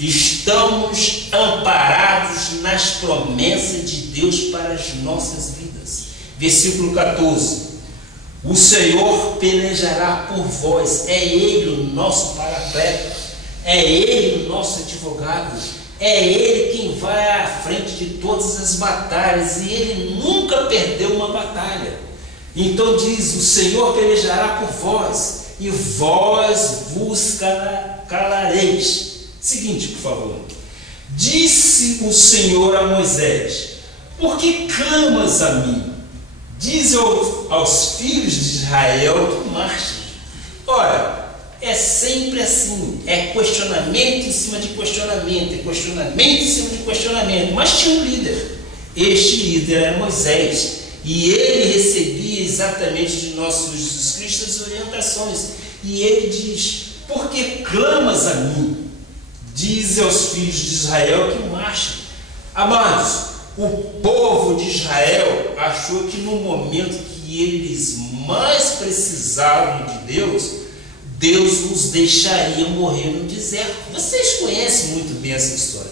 Estamos amparados nas promessas de Deus para as nossas vidas. Versículo 14. O Senhor pelejará por vós. É Ele o nosso paracleto. É Ele o nosso advogado. É Ele quem vai à frente de todas as batalhas. E Ele nunca perdeu uma batalha. Então diz: o Senhor pelejará por vós, e vós vos calareis. Seguinte, por favor. Disse o Senhor a Moisés: por que clamas a mim? Diz aos filhos de Israel que marchem. Ora, é sempre assim, é questionamento em cima de questionamento, é questionamento em cima de questionamento. Mas tinha um líder. Este líder era Moisés, e ele recebia exatamente de nosso Jesus Cristo as orientações. E ele diz: por que clamas a mim? Diz aos filhos de Israel que marchem. Amados, o povo de Israel achou que no momento que eles mais precisavam de Deus, Deus os deixaria morrer no deserto. Vocês conhecem muito bem essa história.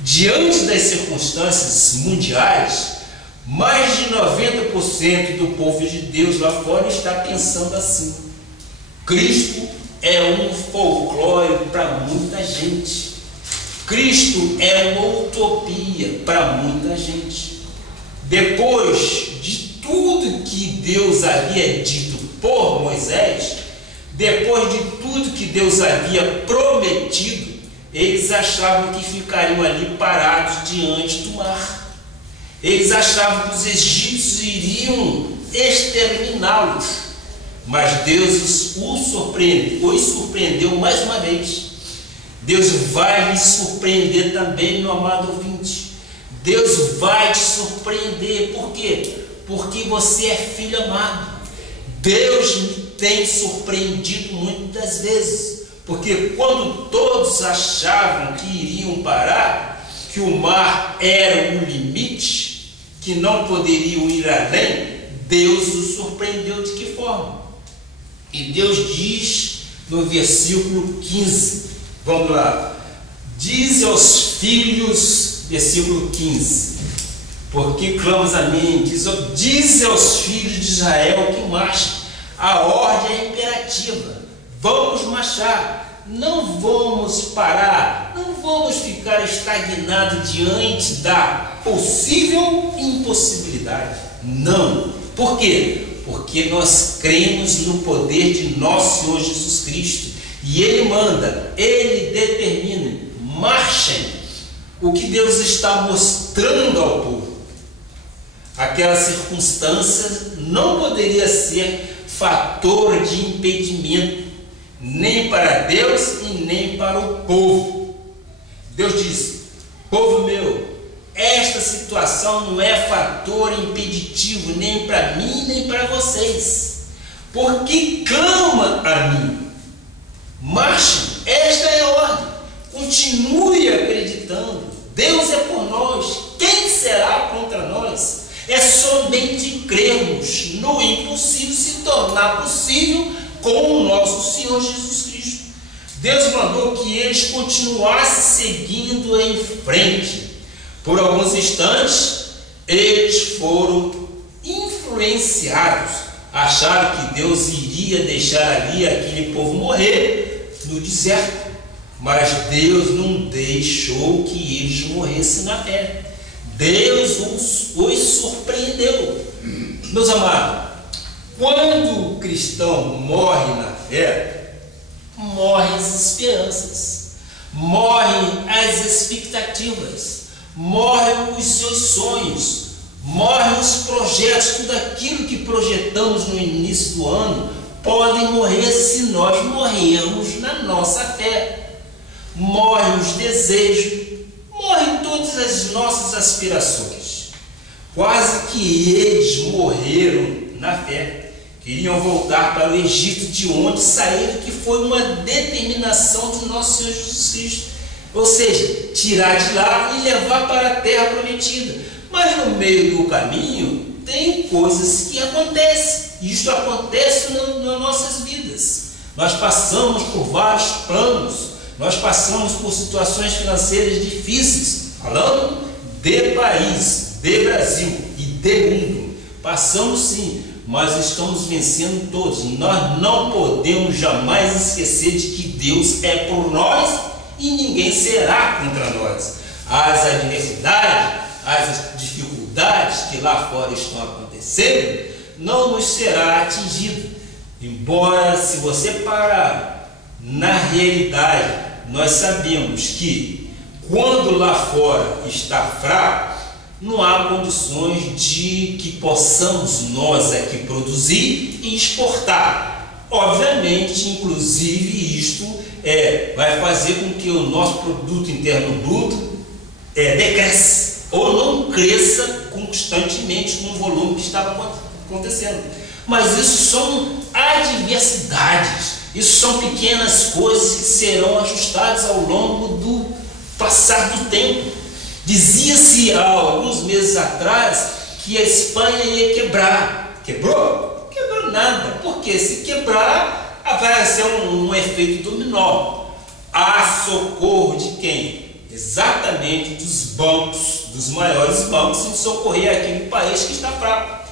Diante das circunstâncias mundiais, mais de 90% do povo de Deus lá fora está pensando assim: Cristo é um folclore para muita gente. Cristo é uma utopia para muita gente. Depois de tudo que Deus havia dito por Moisés, depois de tudo que Deus havia prometido, eles achavam que ficariam ali parados diante do mar. Eles achavam que os egípcios iriam exterminá-los. Mas Deus os surpreendeu mais uma vez. Deus vai lhe surpreender também, meu amado ouvinte. Deus vai te surpreender. Por quê? Porque você é filho amado. Deus me tem surpreendido muitas vezes. Porque quando todos achavam que iriam parar, que o mar era o limite, que não poderiam ir além, Deus os surpreendeu de que forma? E Deus diz no versículo 15, vamos lá: diz aos filhos, versículo 15, porque clamas a mim, diz aos filhos de Israel que marchem. A ordem é imperativa: vamos marchar, não vamos parar, não vamos ficar estagnados diante da possível impossibilidade. Não. Por quê? Porque nós cremos no poder de nosso Senhor Jesus Cristo. E Ele manda, Ele determina: marchem. O que Deus está mostrando ao povo? Aquela circunstância não poderia ser fator de impedimento, nem para Deus e nem para o povo. Deus diz: povo meu, esta situação não é fator impeditivo nem para mim nem para vocês, porque clama a mim. Marchem, esta é a ordem. Continue acreditando. Deus é por nós, quem será contra nós? É somente crermos no impossível se tornar possível com o nosso Senhor Jesus Cristo. Deus mandou que eles continuassem seguindo em frente. Por alguns instantes, eles foram influenciados, acharam que Deus iria deixar ali aquele povo morrer no deserto, mas Deus não deixou que eles morressem na fé. Deus os surpreendeu. Meus amados, quando o cristão morre na fé, morrem as esperanças, morrem as expectativas, morrem os seus sonhos, morrem os projetos. Tudo aquilo que projetamos no início do ano podem morrer se nós morrermos na nossa fé. Morrem os desejos, morrem todas as nossas aspirações. Quase que eles morreram na fé. Queriam voltar para o Egito, de onde saíram, que foi uma determinação do nosso Senhor Jesus Cristo. Ou seja, tirar de lá e levar para a terra prometida. Mas no meio do caminho tem coisas que acontecem. Isto acontece nas nossas vidas. Nós passamos por vários planos, Nós passamos por situações financeiras difíceis, falando de país, de Brasil e de mundo. Passamos sim, mas estamos vencendo todos. Nós não podemos jamais esquecer de que Deus é por nós e ninguém será contra nós. As adversidades, as dificuldades que lá fora estão acontecendo, não nos será atingido. Embora, se você parar, na realidade, nós sabemos que quando lá fora está fraco, não há condições de que possamos nós aqui produzir e exportar. Obviamente, inclusive, isto vai fazer com que o nosso produto interno bruto decresça ou não cresça constantemente com o volume que estava acontecendo. Mas isso são adversidades, isso são pequenas coisas que serão ajustadas ao longo do passar do tempo. Dizia-se há alguns meses atrás que a Espanha ia quebrar. Quebrou? Quebrou nada, porque se quebrar vai ser um efeito dominó. A socorro de quem? Exatamente dos bancos, dos maiores bancos, em socorrer aquele país que está fraco.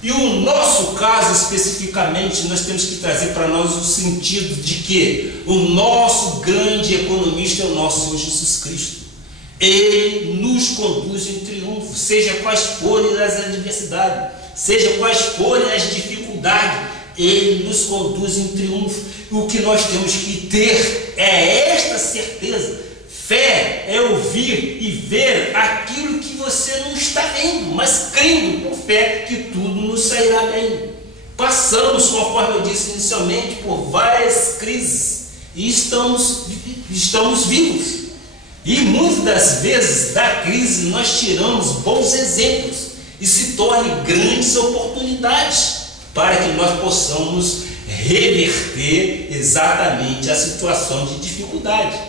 E o nosso caso especificamente, nós temos que trazer para nós o sentido de que o nosso grande economista é o nosso Senhor Jesus Cristo. Ele nos conduz em triunfo, seja quais forem as adversidades, seja quais forem as dificuldades, Ele nos conduz em triunfo. E o que nós temos que ter é esta certeza. Fé é ouvir e ver aquilo que você não está vendo, mas crendo por fé que tudo nos sairá bem. Passamos, conforme eu disse inicialmente, por várias crises e estamos vivos. E muitas das vezes da crise nós tiramos bons exemplos e se tornam grandes oportunidades para que nós possamos reverter exatamente a situação de dificuldade.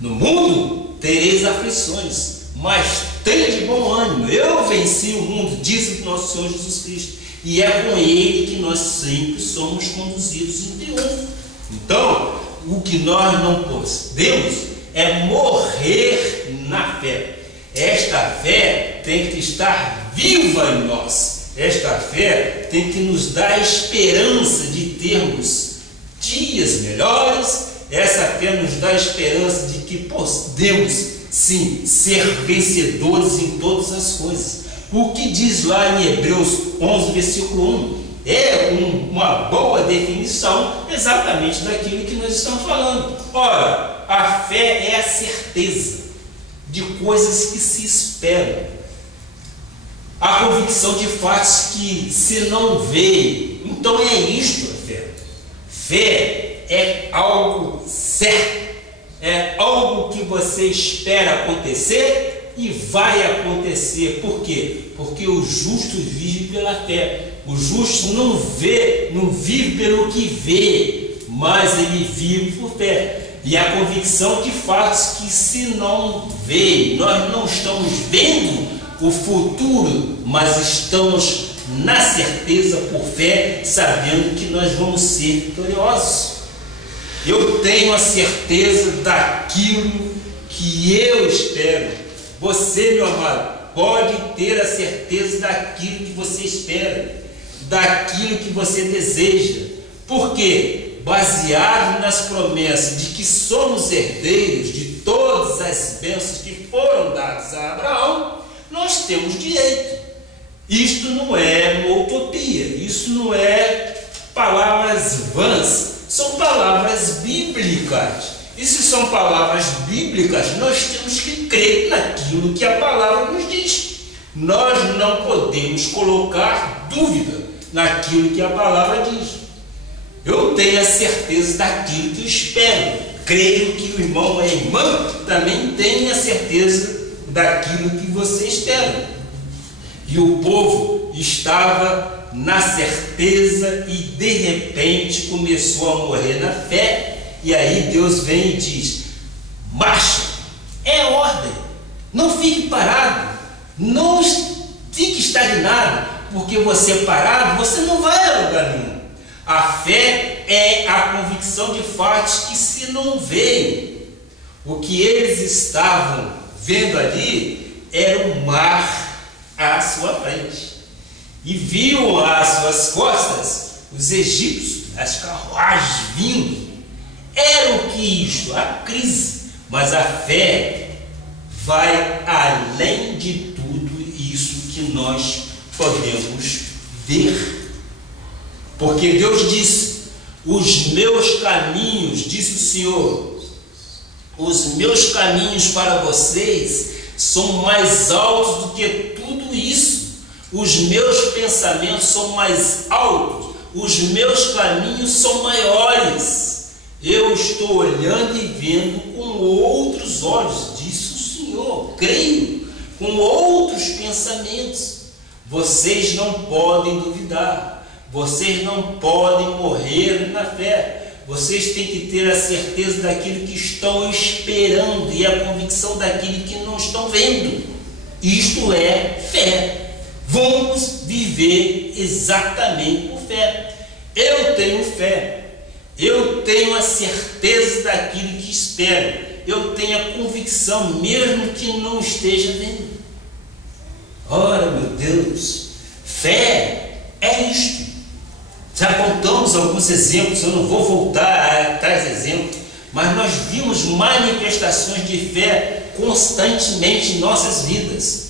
No mundo tereis aflições, mas tende bom ânimo. Eu venci o mundo, diz o nosso Senhor Jesus Cristo. E é com Ele que nós sempre somos conduzidos em triunfo. Então, o que nós não podemos é morrer na fé. Esta fé tem que estar viva em nós. Esta fé tem que nos dar a esperança de termos dias melhores. Essa fé nos dá a esperança de que podemos, sim, ser vencedores em todas as coisas. O que diz lá em Hebreus 11, versículo 1, é uma boa definição exatamente daquilo que nós estamos falando. Ora, a fé é a certeza de coisas que se esperam. A convicção de fatos que se não vê. Então é isto a fé. Fé é algo certo, é algo que você espera acontecer e vai acontecer. Por quê? Porque o justo vive pela fé. O justo não vive pelo que vê, mas ele vive por fé. E a convicção de fatos que se não vê, nós não estamos vendo o futuro, mas estamos na certeza por fé, sabendo que nós vamos ser vitoriosos. Eu tenho a certeza daquilo que eu espero. Você, meu amado, pode ter a certeza daquilo que você espera, daquilo que você deseja. Por quê? Baseado nas promessas de que somos herdeiros de todas as bênçãos que foram dadas a Abraão, nós temos direito. Isto não é uma utopia, isso não é palavras vãs. São palavras bíblicas. E se são palavras bíblicas, nós temos que crer naquilo que a palavra nos diz. Nós não podemos colocar dúvida naquilo que a palavra diz. Eu tenho a certeza daquilo que eu espero. Creio que o irmão ou a irmã também tem a certeza daquilo que você espera. E o povo estava na certeza e de repente começou a morrer na fé. E aí Deus vem e diz: marcha, é ordem, não fique parado, não fique estagnado, porque você parado, você não vai a lugar nenhum. A fé é a convicção de fatos que se não veem, O que eles estavam vendo ali era o mar à sua frente. E viam às suas costas os egípcios, as carruagens vindo. Era o que isto? A crise. Mas a fé vai além de tudo isso que nós podemos ver. Porque Deus disse: os meus caminhos, disse o Senhor, os meus caminhos para vocês são mais altos do que tudo isso. Os meus pensamentos são mais altos, os meus caminhos são maiores. Eu estou olhando e vendo com outros olhos, disse o Senhor, creio, com outros pensamentos. Vocês não podem duvidar, vocês não podem morrer na fé. Vocês têm que ter a certeza daquilo que estão esperando e a convicção daquilo que não estão vendo. Isto é fé. Vamos viver exatamente por fé. Eu tenho fé. Eu tenho a certeza daquilo que espero. Eu tenho a convicção, mesmo que não esteja vendo. Ora, meu Deus, fé é isto. Já contamos alguns exemplos, eu não vou voltar a tais exemplos, mas nós vimos manifestações de fé constantemente em nossas vidas.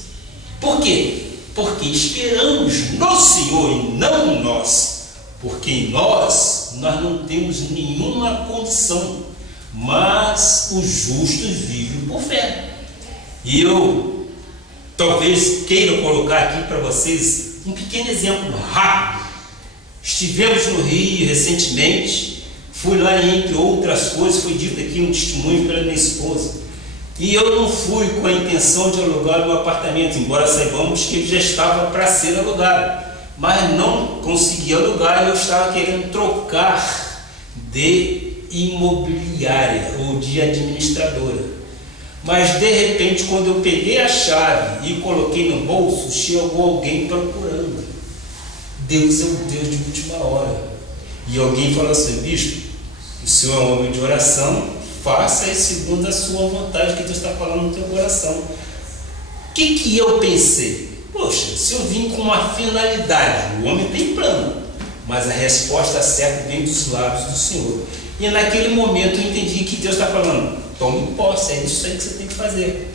Por quê? Porque esperamos no Senhor e não em nós. Porque em nós não temos nenhuma condição, mas os justos vivem por fé. E eu talvez queira colocar aqui para vocês um pequeno exemplo rápido. Estivemos no Rio recentemente, fui lá e, entre outras coisas, foi dito aqui um testemunho pela minha esposa. E eu não fui com a intenção de alugar um apartamento, embora saibamos que ele já estava para ser alugado. Mas não consegui alugar, eu estava querendo trocar de imobiliária ou de administradora. Mas de repente, quando eu peguei a chave e coloquei no bolso, chegou alguém procurando. Deus é um Deus de última hora. E alguém falou assim: bispo, o senhor é um homem de oração, faça segundo a sua vontade, que Deus está falando no teu coração. O que eu pensei? Poxa, se eu vim com uma finalidade, o homem tem plano, mas a resposta certa vem dos lábios do Senhor. E naquele momento eu entendi que Deus está falando: tome posse, é isso aí que você tem que fazer.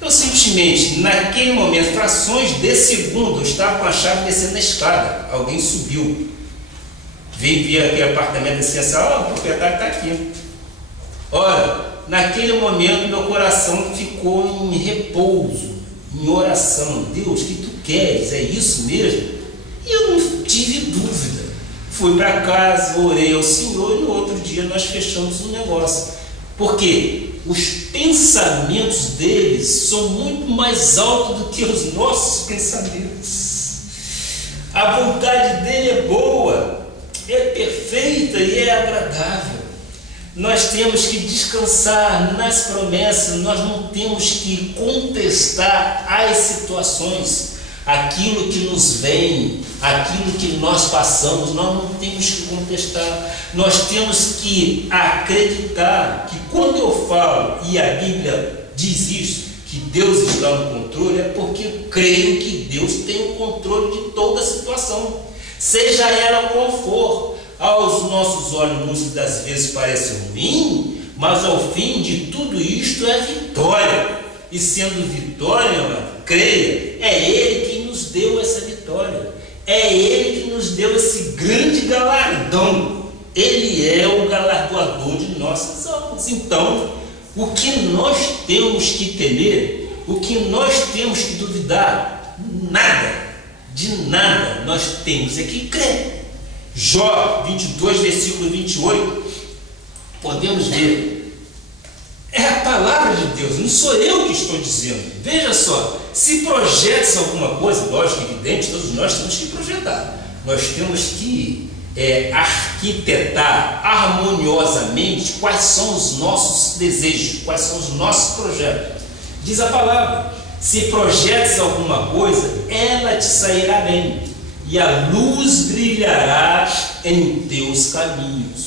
Eu simplesmente, naquele momento, frações de segundo, eu estava com a chave descendo na escada. Alguém subiu, veio ver aquele apartamento assim, o proprietário está aqui. Ora, naquele momento meu coração ficou em repouso, em oração. Deus, o que tu queres? É isso mesmo? E eu não tive dúvida. Fui para casa, orei ao Senhor e no outro dia nós fechamos o negócio. Porque os pensamentos deles são muito mais altos do que os nossos pensamentos. A vontade dele é boa, é perfeita e é agradável. Nós temos que descansar nas promessas, nós não temos que contestar as situações, aquilo que nos vem, aquilo que nós passamos, nós não temos que contestar. Nós temos que acreditar que quando eu falo, e a Bíblia diz isso, que Deus está no controle, é porque eu creio que Deus tem o controle de toda a situação, seja ela qual for. Aos nossos olhos muitas das vezes parece ruim, mas ao fim de tudo isto é vitória. E sendo vitória, creia, é Ele que nos deu essa vitória. É Ele que nos deu esse grande galardão. Ele é o galardoador de nossas almas. Então, o que nós temos que temer, o que nós temos que duvidar, nada, de nada, nós temos é que crer. Jó 22, versículo 28, podemos ver, é a palavra de Deus, não sou eu que estou dizendo. Veja só, se projetas alguma coisa, lógico, evidente, todos nós temos que projetar, nós temos que arquitetar harmoniosamente quais são os nossos desejos, quais são os nossos projetos. Diz a palavra: se projetas alguma coisa, ela te sairá bem, e a luz brilhará em teus caminhos.